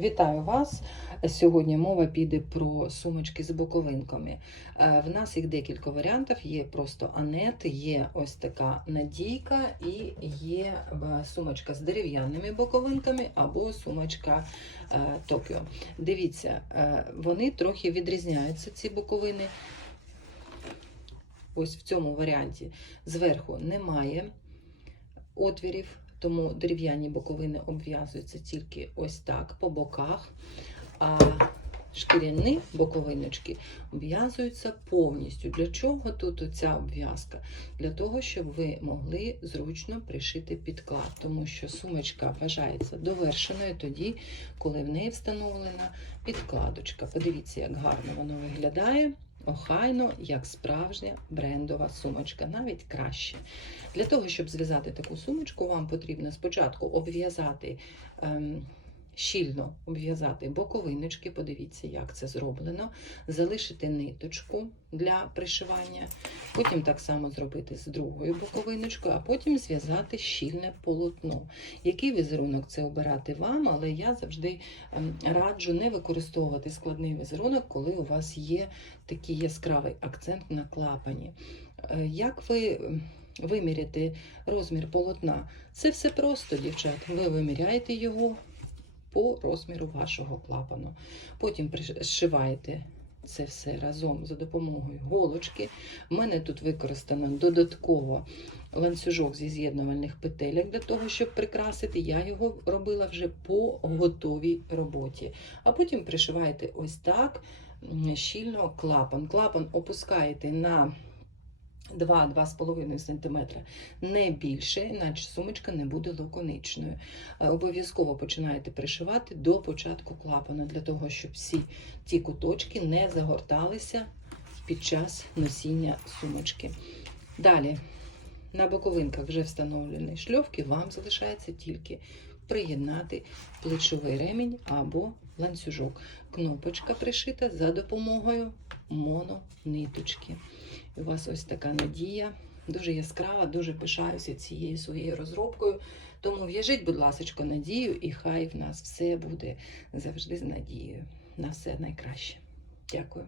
Вітаю вас! Сьогодні мова піде про сумочки з боковинками. Е, В нас їх декілька варіантів. Є просто анет, є ось така надійка і є е, сумочка з дерев'яними боковинками або сумочка е, Токіо. Дивіться, вони трохи відрізняються, ці боковини. Ось в цьому варіанті зверху немає отвірів, тому дерев'яні боковини обв'язуються тільки ось так по боках, а шкіряні боковиночки обв'язуються повністю. Для чого тут ця обв'язка? Для того, щоб ви могли зручно пришити підклад, тому що сумочка вважається довершеною тоді, коли в неї встановлена підкладочка. Подивіться, як гарно воно виглядає. Охайно, як справжня брендова сумочка, навіть краще. Для того, щоб зв'язати таку сумочку, вам потрібно спочатку обв'язати ем, щільно обв'язати боковиночки, подивіться, як це зроблено, залишити ниточку для пришивання, потім так само зробити з другою боковиночкою, а потім зв'язати щільне полотно. Який візерунок це обирати вам, але я завжди ем, раджу не використовувати складний візерунок, коли у вас є такий яскравий акцент на клапані. Е, Як ви ем, виміряти розмір полотна? Це все просто, дівчат. Ви виміряєте його по розміру вашого клапану. Потім зшиваєте це все разом за допомогою голочки. У мене тут використано додатково ланцюжок зі з'єднувальних петелек для того, щоб прикрасити. Я його робила вже по готовій роботі. А потім пришиваєте ось так щільно клапан. Клапан опускаєте на 2-2,5 см, не більше, іначе сумочка не буде лаконичною. Е, Обов'язково починаєте пришивати до початку клапану, для того, щоб всі ті куточки не загорталися під час носіння сумочки. Далі, на боковинках вже встановлені шльовки, вам залишається тільки приєднати плечовий ремінь або ланцюжок. Кнопочка пришита за допомогою монониточки. У вас ось така надія. Дуже яскрава, дуже пишаюся цією своєю розробкою. Тому в'яжіть, будь ласка, надію, і хай в нас все буде завжди з надією. На все найкраще. Дякую.